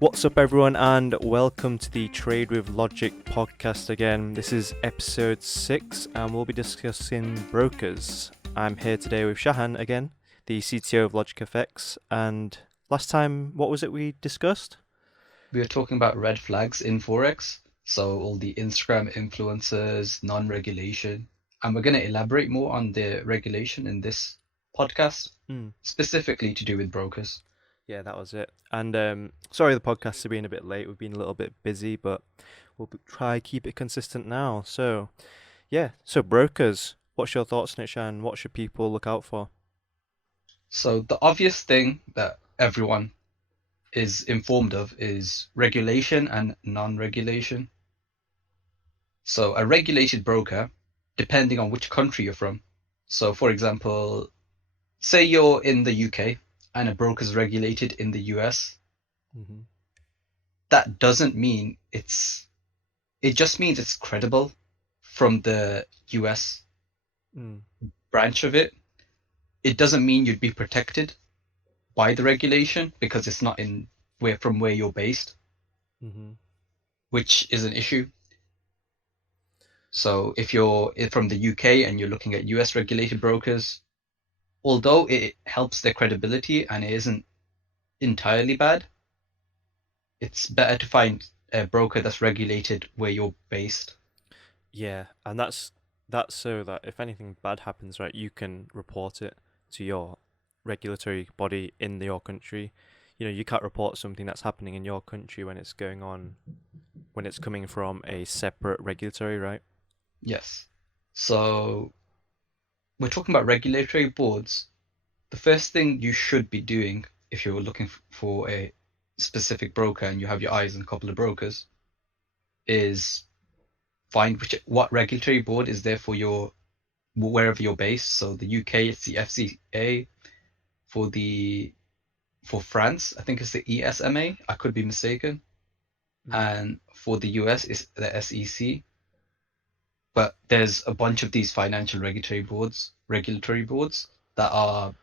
What's up, everyone, and welcome to the Trade with Logik podcast again. This is episode 6, and we'll be discussing brokers. I'm here today with Shahan again, the CTO of Logikfx. And last time, what was it we discussed? We were talking about red flags in Forex, so all the Instagram influencers, non-regulation, and we're going to elaborate more on the regulation in this podcast, specifically to do with brokers. Yeah, that was it. And sorry the podcasts are being a bit late. We've been a little bit busy, but we'll try keep it consistent now. So brokers. What's your thoughts on it, Shahan? What should people look out for? So the obvious thing that everyone is informed of is regulation and non-regulation. So a regulated broker, depending on which country you're from. So for example, say you're in the UK and a broker is regulated in the US, that doesn't mean it just means it's credible from the US branch of it. It doesn't mean you'd be protected by the regulation because it's not from where you're based, which is an issue. So if you're from the UK and you're looking at US regulated brokers, although it helps their credibility and it isn't entirely bad, it's better to find a broker that's regulated where you're based. Yeah, and that's so that if anything bad happens, right, you can report it to your regulatory body in your country. You know, you can't report something that's happening in your country when it's going on, when it's coming from a separate regulatory, right? Yes. So we're talking about regulatory boards. The first thing you should be doing if you're looking for a specific broker and you have your eyes on a couple of brokers is find what regulatory board is there for your wherever you're based. So the UK, it's the FCA. For France, I think it's the ESMA. I could be mistaken. And for the US, it's the SEC. But there's a bunch of these financial regulatory boards that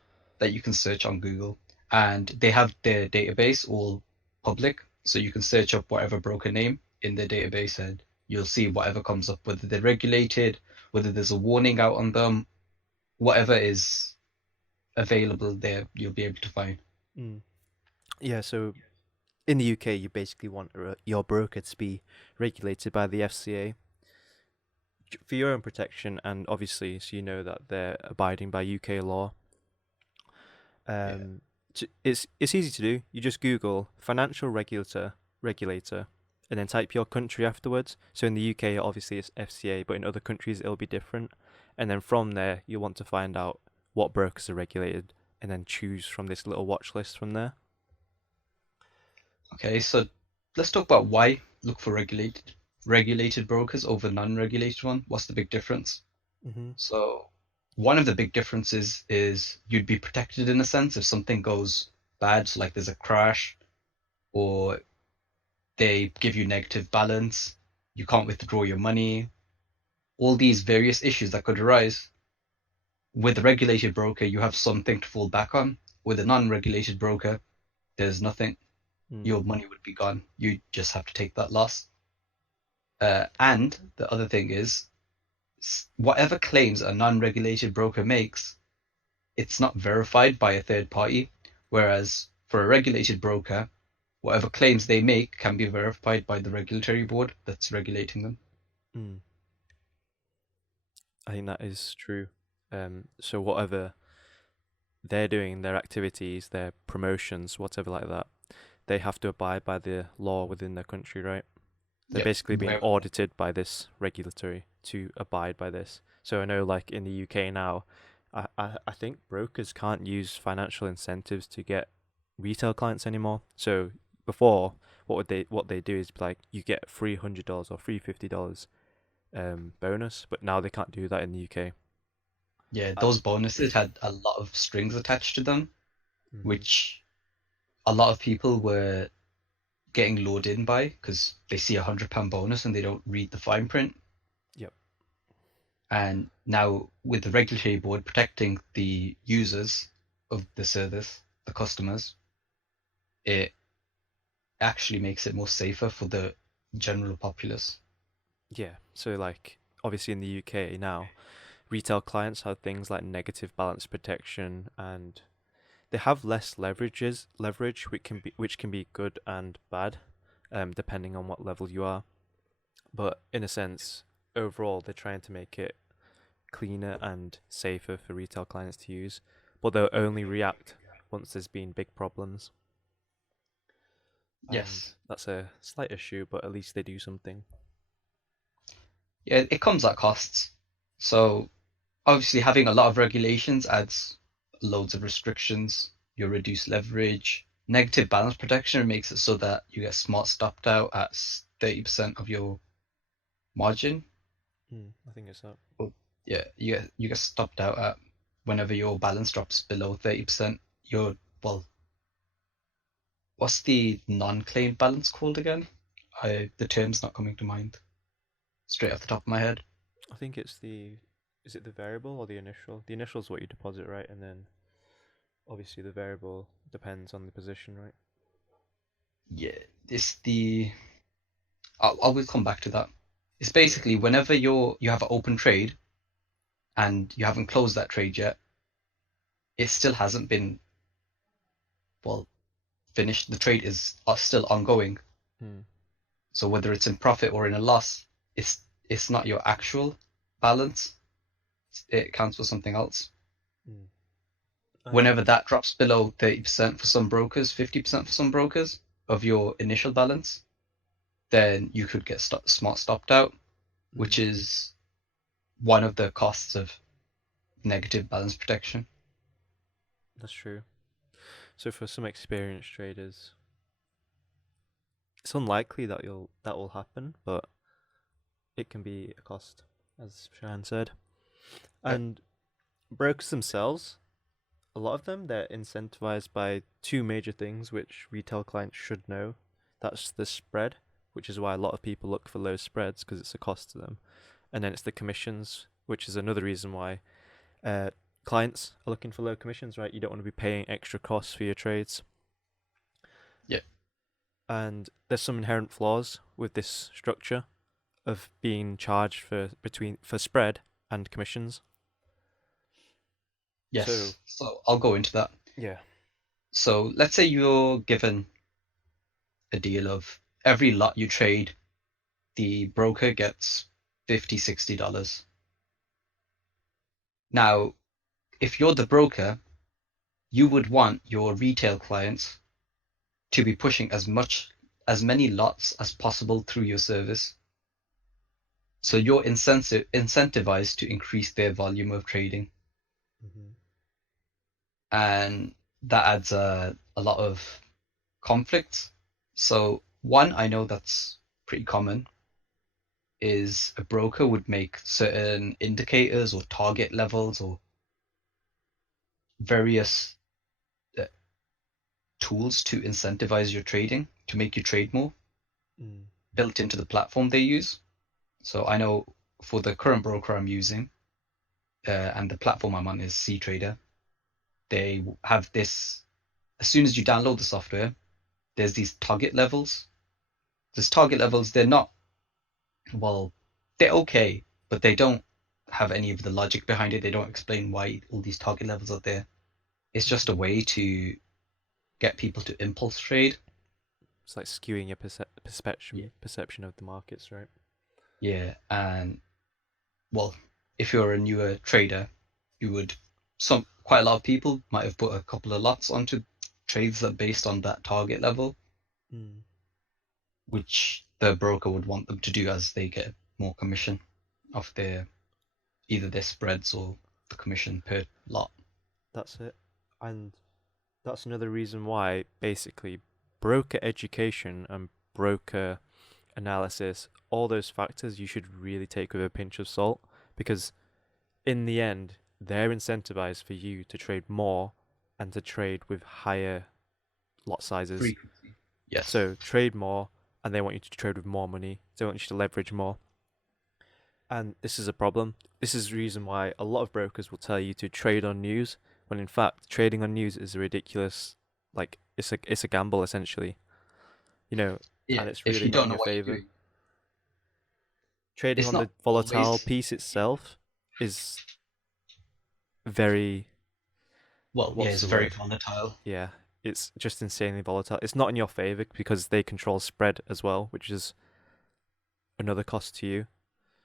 you can search on Google, and they have their database all public, so you can search up whatever broker name in their database and you'll see whatever comes up, whether they're regulated, whether there's a warning out on them, whatever is available there, you'll be able to find. Yeah, so in the UK, you basically want your broker to be regulated by the FCA for your own protection, and obviously, so you know that they're abiding by UK law. It's easy to do. You just Google financial regulator, and then type your country afterwards. So in the UK, obviously it's FCA, but in other countries it'll be different. And then from there, you want to find out what brokers are regulated, and then choose from this little watch list from there. Okay, so let's talk about why look for regulated brokers over non-regulated one. What's the big difference? So one of the big differences is you'd be protected in a sense if something goes bad, so like there's a crash or they give you negative balance, you can't withdraw your money, all these various issues that could arise. With a regulated broker, you have something to fall back on. With a non-regulated broker, there's nothing. Your money would be gone. You just have to take that loss. And the other thing is, whatever claims a non-regulated broker makes, it's not verified by a third party, whereas for a regulated broker, whatever claims they make can be verified by the regulatory board that's regulating them. I think that is true. So whatever they're doing, their activities, their promotions, whatever like that, they have to abide by the law within their country, right? They're basically being audited by this regulatory to abide by this. So I know, like in the UK now, I think brokers can't use financial incentives to get retail clients anymore. So before, what they do is like you get $300 or $350 bonus, but now they can't do that in the UK. Yeah, those bonuses had a lot of strings attached to them, which a lot of people were getting lured in by because they see £100 bonus and they don't read the fine print. Yep. And now with the regulatory board protecting the users of the service, the customers, it actually makes it more safer for the general populace. Yeah. So like obviously in the UK now, retail clients have things like negative balance protection, and they have less leverage, which can be good and bad, depending on what level you are. But in a sense, overall, they're trying to make it cleaner and safer for retail clients to use, but they'll only react once there's been big problems. And Yes. that's a slight issue, but at least they do something. Yeah, it comes at costs. So obviously having a lot of regulations adds loads of restrictions. You reduce leverage. Negative balance protection makes it so that you get smart stopped out at 30% of your margin. I think it's that. Well, yeah, you get stopped out at whenever your balance drops below 30%. Your well, what's the non-claim balance called again? The term's not coming to mind straight off the top of my head. I think it's the. Is it the variable or the initial? The initial is what you deposit, right? And then obviously the variable depends on the position, right? Yeah, it's the. I will come back to that. It's Yeah. basically whenever you have an open trade and you haven't closed that trade yet, it still hasn't been well finished. The trade is still ongoing. Hmm. So whether it's in profit or in a loss, it's not your actual balance. It counts for something else. Hmm. Whenever And that drops below 30% for some brokers, 50% for some brokers of your initial balance, then you could get smart stopped out, which hmm, is one of the costs of negative balance protection. that's true. So for some experienced traders, it's unlikely that will happen, but it can be a cost, as Shahan said. Uh, And brokers themselves, a lot of them, they're incentivized by two major things which retail clients should know. That's the spread, which is why a lot of people look for low spreads because it's a cost to them. And then it's the commissions, which is another reason why uh, clients are looking for low commissions, right? You don't want to be paying extra costs for your trades. yeah. And there's some inherent flaws with this structure of being charged for spread and commissions. So Yes. So I'll go into that. yeah. So let's say you're given a deal of every lot you trade, the broker gets 50, $60. Now, if you're the broker, you would want your retail clients to be pushing as many lots as possible through your service. So you're incentivized to increase their volume of trading. Hmm. And that adds a lot of conflicts. So one I know that's pretty common is a broker would make certain indicators or target levels or various uh, tools to incentivize your trading to make you trade more Mm. built into the platform they use. So I know for the current broker I'm using and the platform I'm on is CTrader. They have this as soon as you download the software, there's these target levels. These target levels, they're not well, they're okay, but they don't have any of the logic behind it. They don't explain why all these target levels are there. It's just a Hmm. way to get people to impulse trade. It's like skewing your Yeah. perception of the markets, right? Yeah, and well, if you're a newer trader, you would some quite a lot of people might have put a couple of lots onto trades that are based on that target level, Mm. which the broker would want them to do as they get more commission off their either their spreads or the commission per lot. That's it. And that's another reason why basically broker education and broker analysis, all those factors you should really take with a pinch of salt because in the end, they're incentivized for you to trade more and to trade with higher lot sizes. Frequency. Yes. So trade more and they want you to trade with more money. They want you to leverage more. And this is a problem. This is the reason why a lot of brokers will tell you to trade on news, when in fact trading on news is a ridiculous, like it's a gamble essentially. and Yeah, it's if really you not don't in know your what you're favor. doing, Trading it's on not the volatile always. piece itself is very, Well, yeah, what's it's the very word? volatile. Yeah, it's just insanely volatile. It's not in your favor because they control spread as well, which is another cost to you.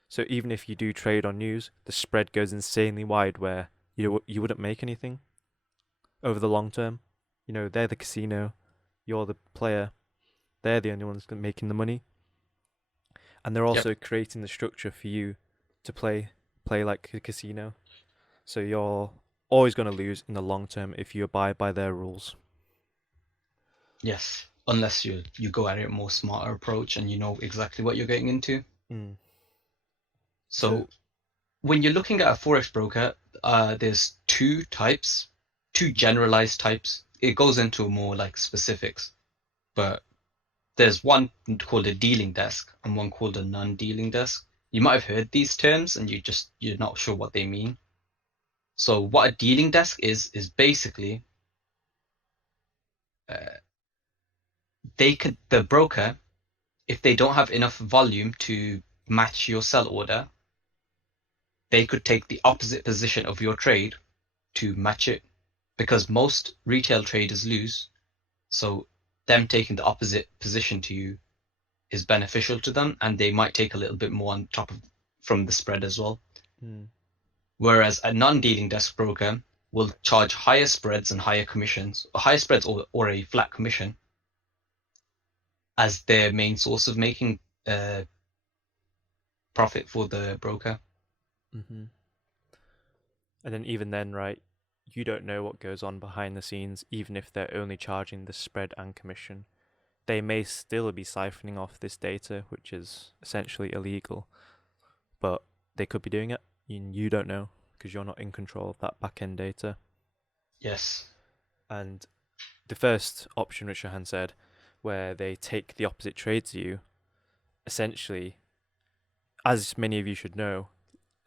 So even if you do trade on news, the spread goes insanely wide where you wouldn't make anything over the long term. They're the casino, you're the player. They're the only ones making the money, and they're Yep. also creating the structure for you to play like a casino. So you're always going to lose in the long term if you abide by their rules. Yes. Unless you go at it a more smarter approach and you know exactly what you're getting into. Mm. So So when you're looking at a forex broker, there's two generalized types. It goes into more like specifics, but there's one called a dealing desk and one called a non-dealing desk. You might have heard these terms and you're not sure what they mean. So what a dealing desk is basically uh, the broker, if they don't have enough volume to match your sell order, they could take the opposite position of your trade to match it, because most retail traders lose. So them taking the opposite position to you is beneficial to them, and they might take a little bit more on top of from the spread as well. mm. Whereas a non-dealing desk broker will charge higher spreads and higher commissions, or higher spreads or a flat commission as their main source of making profit for the broker. Mm-hmm. And then even then, right, you don't know what goes on behind the scenes, even if they're only charging the spread and commission. They may still be siphoning off this data, which is essentially illegal, but they could be doing it. You don't know because you're not in control of that back end data. Yes. And the first option, which Shahan said, where they take the opposite trade to you, essentially, as many of you should know,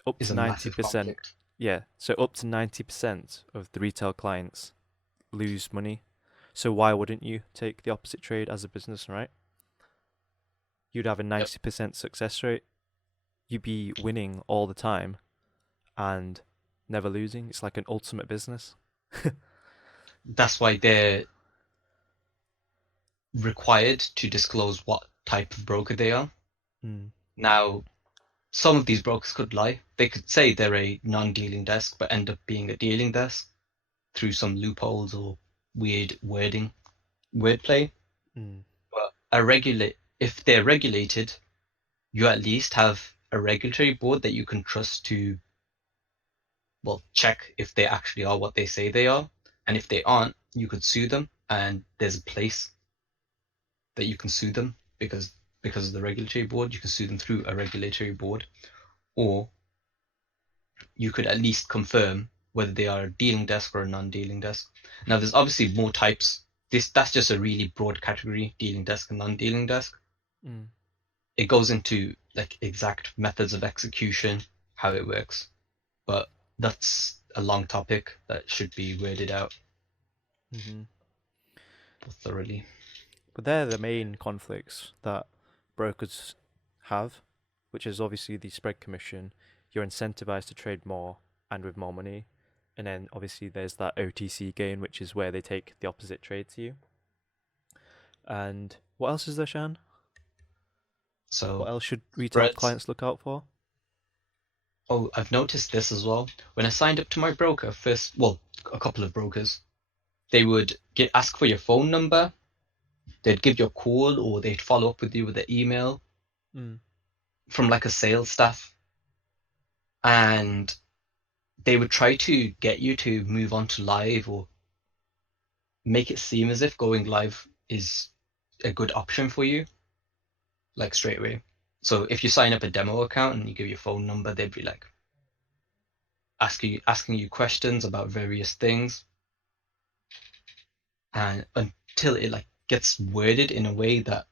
up Is to a massive 90%, conflict. yeah, so up to 90% of the retail clients lose money. So why wouldn't you take the opposite trade as a business, right? You'd have a Yep. 90% success rate. You'd be winning all the time and never losing. It's like an ultimate business. That's why they're required to disclose what type of broker they are. Mm. Now, some of these brokers could lie. They could say they're a non-dealing desk, but end up being a dealing desk through some loopholes or weird wordplay. Mm. But if they're regulated, you at least have a regulatory board that you can trust to, well, check if they actually are what they say they are. And if they aren't, you could sue them, and there's a place that you can sue them because of the regulatory board. You can sue them through a regulatory board, or you could at least confirm whether they are a dealing desk or a non-dealing desk. Now, there's obviously more types. That's just a really broad category: dealing desk and non-dealing desk. Mm. It goes into like exact methods of execution, how it works, but that's a long topic that should be worded out Mm-hmm. thoroughly. But they're the main conflicts that brokers have, which is obviously the spread commission. You're incentivized to trade more and with more money. And then obviously there's that OTC gain, which is where they take the opposite trade to you. And what else is there, Shan? What So else should retail spreads. clients look out for? Oh, I've noticed this as well. When I signed up to my broker first, well, a couple of brokers, they would ask for your phone number, they'd give you a call, or they'd follow up with you with an email Mm. from like a sales staff, and they would try to get you to move on to live or make it seem as if going live is a good option for you, like straight away. So if you sign up a demo account and you give your phone number, they'd be like asking you questions about various things, and until it like gets worded in a way that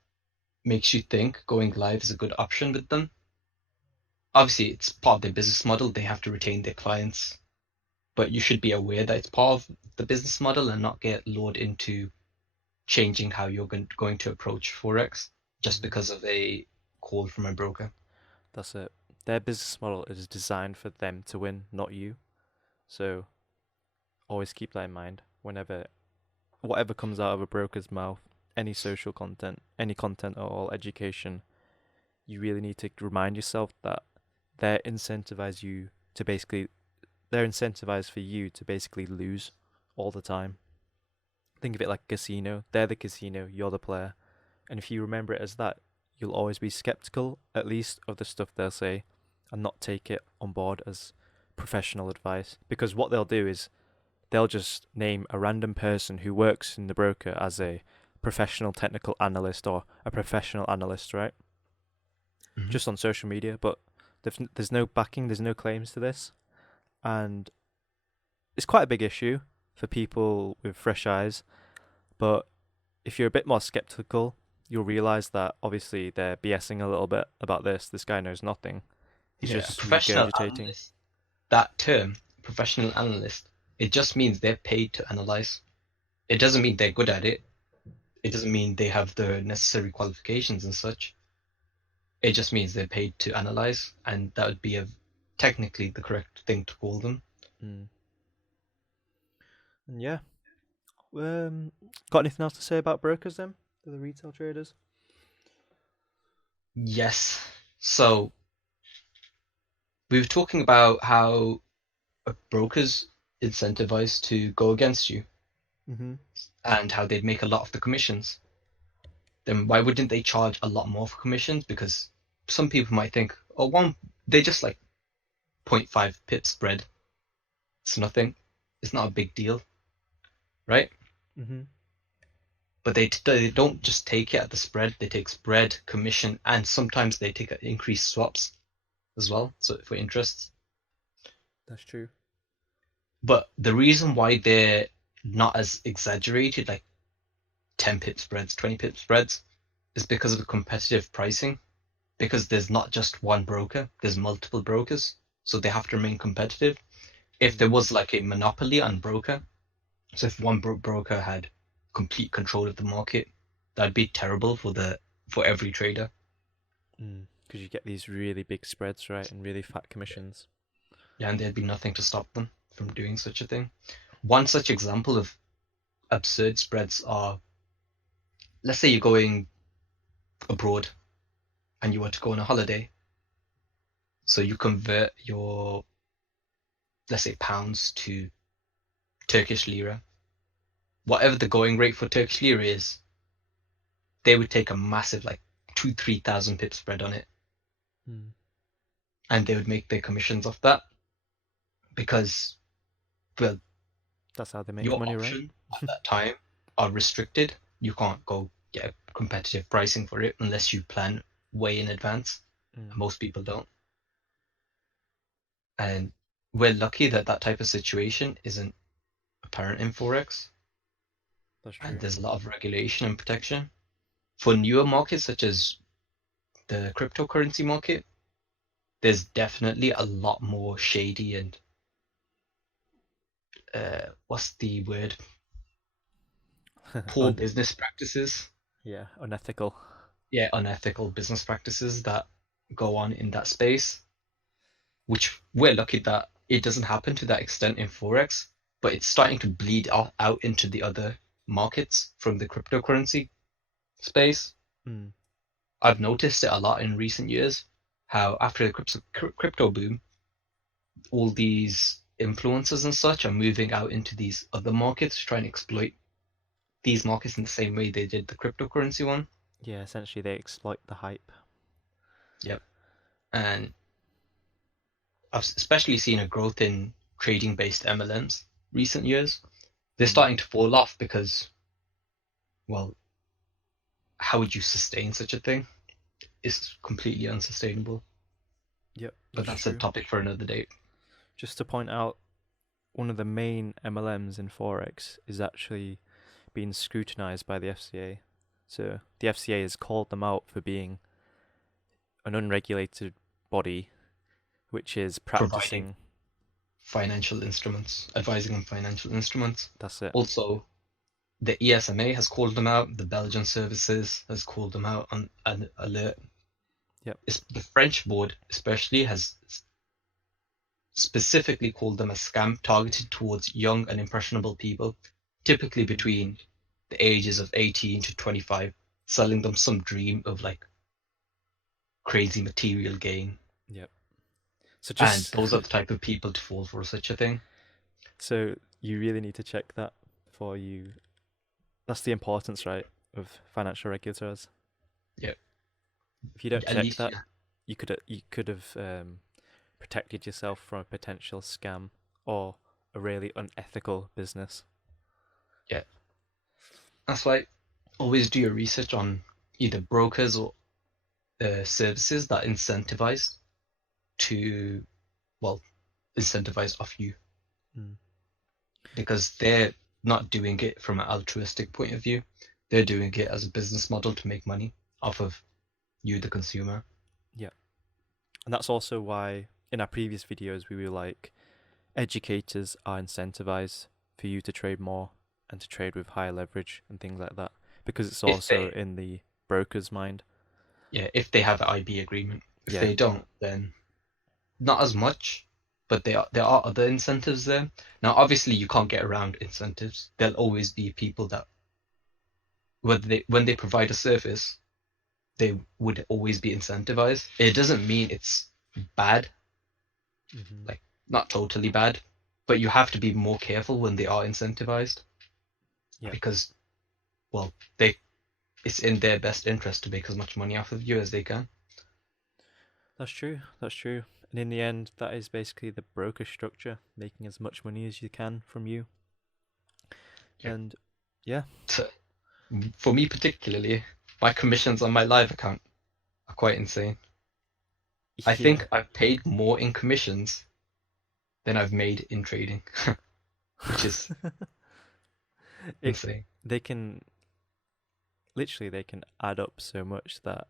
makes you think going live is a good option with them. Obviously, it's part of their business model. They have to retain their clients, but you should be aware that it's part of the business model and not get lured into changing how you're going to approach Forex just because of a call from a broker. That's it. Their business model is designed for them to win, not you. So always keep that in mind whenever whatever comes out of a broker's mouth, any social content, any content at all, education, you really need to remind yourself that they're incentivize you to basically they're incentivized for you to basically lose all the time. Think of it like a casino. They're the casino, you're the player. And if you remember it as that, you'll always be skeptical, at least, of the stuff they'll say and not take it on board as professional advice. Because what they'll do is they'll just name a random person who works in the broker as a professional technical analyst or a professional analyst, right? Just on social media, but there's no backing, there's no claims to this. And it's quite a big issue for people with fresh eyes. But if you're a bit more skeptical, you'll realize that obviously they're BSing a little bit about this. This guy knows nothing. He's just Professional regurgitating. analyst, that term, professional analyst, it just means they're paid to analyze. It doesn't mean they're good at it. It doesn't mean they have the necessary qualifications and such. It just means they're paid to analyze, and that would be technically the correct thing to call them. And yeah. Got anything else to say about brokers then? The retail traders? Yes. So we were talking about how brokers incentivize to go against you and how they'd make a lot of the commissions. Then why wouldn't they charge a lot more for commissions? Because some people might think, oh, they're just like 0.5 pip spread. It's nothing. It's not a big deal, right? But they don't just take it at the spread. They take spread, commission, and sometimes they take increased swaps as well, so for interest. That's true. But the reason why they're not as exaggerated, like 10 pip spreads, 20 pip spreads, is because of the competitive pricing. Because there's not just one broker, there's multiple brokers, so they have to remain competitive. If there was like a monopoly on broker, so if one broker had complete control of the market, that'd be terrible for every trader. Because you get these really big spreads, right, and really fat commissions. Yeah, and there'd be nothing to stop them from doing such a thing. One such example of absurd spreads are, let's say you're going abroad and you want to go on a holiday. So you convert your, let's say, pounds to Turkish lira. Whatever the going rate for Turkish lira is, they would take a massive, like 2,000-3,000 pip spread on it. And they would make their commissions off that because, well, that's how they make your money, options right? at that time are restricted. You can't go get competitive pricing for it unless you plan way in advance. Most people don't. And we're lucky that that type of situation isn't apparent in Forex. That's true. And there's a lot of regulation and protection. For newer markets such as the cryptocurrency market, there's definitely a lot more shady and what's the word? Poor business practices. Yeah, unethical. Yeah, unethical business practices that go on in that space, which we're lucky that it doesn't happen to that extent in Forex, but it's starting to bleed out into the other markets from the cryptocurrency space. I've noticed it a lot in recent years, how after the crypto boom, all these influencers and such are moving out into these other markets to try and exploit these markets in the same way they did the cryptocurrency one. Yeah, essentially they exploit the hype. Yep. And I've especially seen a growth in trading-based MLMs recent years. They're starting to fall off because, well, how would you sustain such a thing? It's completely unsustainable. Yep. But that's a topic for another day. Just to point out, one of the main MLMs in Forex is actually being scrutinized by the FCA. So the FCA has called them out for being an unregulated body, which is practicing financial instruments, advising on financial instruments. That's it. Also, The ESMA has called them out. The Belgian services has called them out on an alert. Yep. The French board especially has specifically called them a scam targeted towards young and impressionable people, typically between the ages of 18 to 25, selling them some dream of like crazy material gain. Yep. So And just those are the type of people to fall for such a thing. so you really need to check that before you. That's the importance, right, of financial regulators. Yeah, If you don't at check least, that, yeah. you could have protected yourself from a potential scam or a really unethical business. Yeah. That's why always do your research on either brokers or services that incentivize to, well, incentivize off you, Mm. because they're not doing it from an altruistic point of view. They're doing it as a business model to make money off of you, the consumer. Yeah. And that's also why in our previous videos we were like, educators are incentivized for you to trade more and to trade with higher leverage and things like that because it's If also they, in the broker's mind. yeah, if they have an IB agreement. If Yeah. they don't, then not as much, but there are other incentives there. Now, obviously, you can't get around incentives. There'll always be people that when they provide a service, they would always be incentivized. It doesn't mean it's bad, Mm-hmm. like not totally bad, but you have to be more careful when they are incentivized Yeah. because, well, they it's in their best interest to make as much money off of you as they can. That's true. That's true. And in the end, that is basically the broker structure, making as much money as you can from you. Yep. And yeah, So, for me particularly, my commissions on my live account are quite insane. I yeah, think I've paid more in commissions than I've made in trading, which is it insane. they can literally they can add up so much that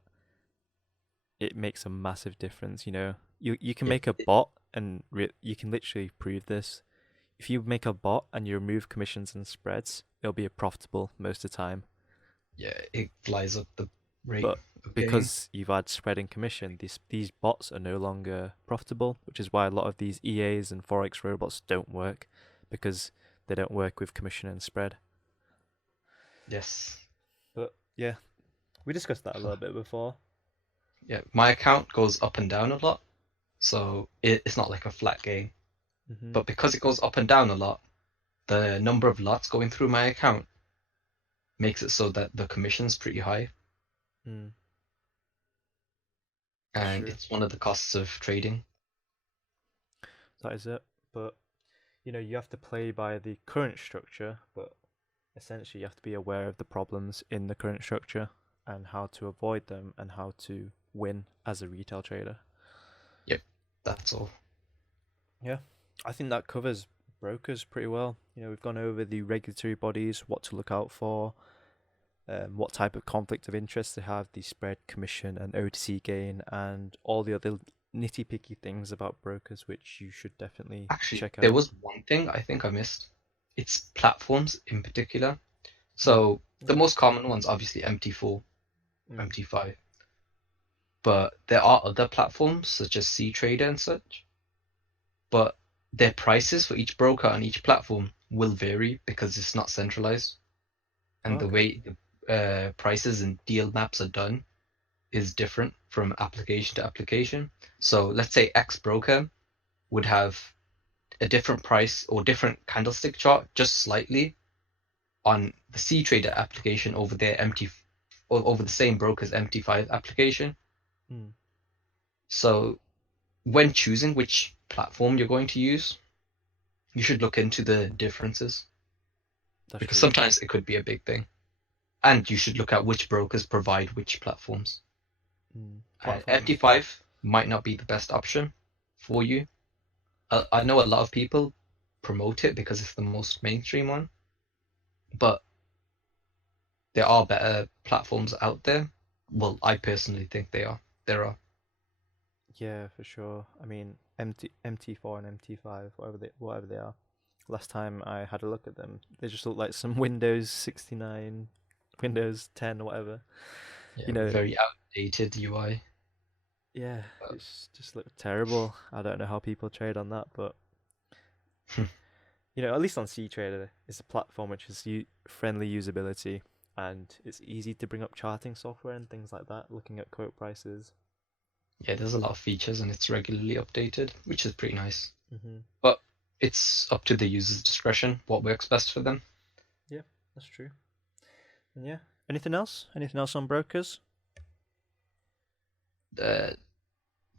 it makes a massive difference. You can Yeah, make a bot, and you can literally prove this. If you make a bot and you remove commissions and spreads, it'll be profitable most of the time. yeah, it flies up the rate But of gain. because you've had spread and commission, these bots are no longer profitable, which is why a lot of these EAs and Forex robots don't work because they don't work with commission and spread. Yes. But yeah, we discussed that a little bit before. Yeah, my account goes up and down a lot, so it's not like a flat gain. Mm-hmm. But because it goes up and down a lot, the number of lots going through my account makes it so that the commission's pretty high, Mm, that's and true. it's one of the costs of trading. That is it. But you have to play by the current structure, but essentially you have to be aware of the problems in the current structure and how to avoid them and how to win as a retail trader. Yep, that's all. Yeah, I think that covers brokers pretty well. We've gone over the regulatory bodies, what to look out for, what type of conflict of interest they have, the spread, commission, and OTC gain, and all the other nitty picky things about brokers, which you should definitely Actually, check there out. was one thing I think I missed. It's platforms in particular. Mm. So the Yeah. most common one's obviously MT4, Mm. MT5, but there are other platforms such as CTrader and such, but their prices for each broker on each platform will vary because it's not centralized, Oh, and the okay. way the prices and deal maps are done is different from application to application. So let's say X broker would have a different price or different candlestick chart just slightly on the CTrader application over their MT or over the same broker's MT5 application. Mm. So when choosing which platform you're going to use, you should look into the differences That's because true. sometimes it could be a big thing. And you should look at which brokers provide which platforms. Platforms. MT5 might not be the best option for you. I know a lot of people promote it because it's the most mainstream one, but there are better platforms out there. Well, I personally think there are. Yeah, for sure. I mean, MT4 and MT5, whatever they are. Last time I had a look at them, they just look like some Windows 69, Windows 10, or whatever. Yeah, You know, very outdated UI. yeah, it's just looked terrible. I don't know how people trade on that, but at least on CTrader, it's a platform which is friendly usability, and it's easy to bring up charting software and things like that, looking at quote prices. Yeah, there's a lot of features and it's regularly updated, which is pretty nice. Mm-hmm. But it's up to the user's discretion what works best for them. Yeah, that's true. And yeah, anything else? Anything else on brokers? The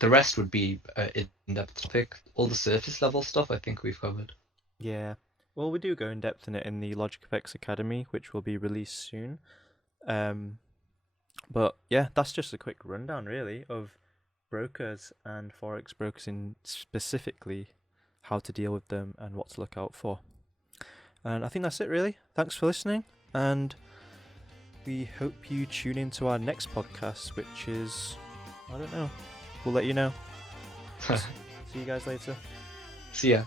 rest would be in-depth topic. All the surface level stuff I think we've covered. Yeah. Well, we do go in depth in it in the Logikfx Academy, which will be released soon. But yeah, that's just a quick rundown, really, of brokers and Forex brokers in specifically, how to deal with them and what to look out for. And I think that's it, really. Thanks for listening, and we hope you tune into our next podcast, which is, I don't know, we'll let you know. See you guys later. See ya.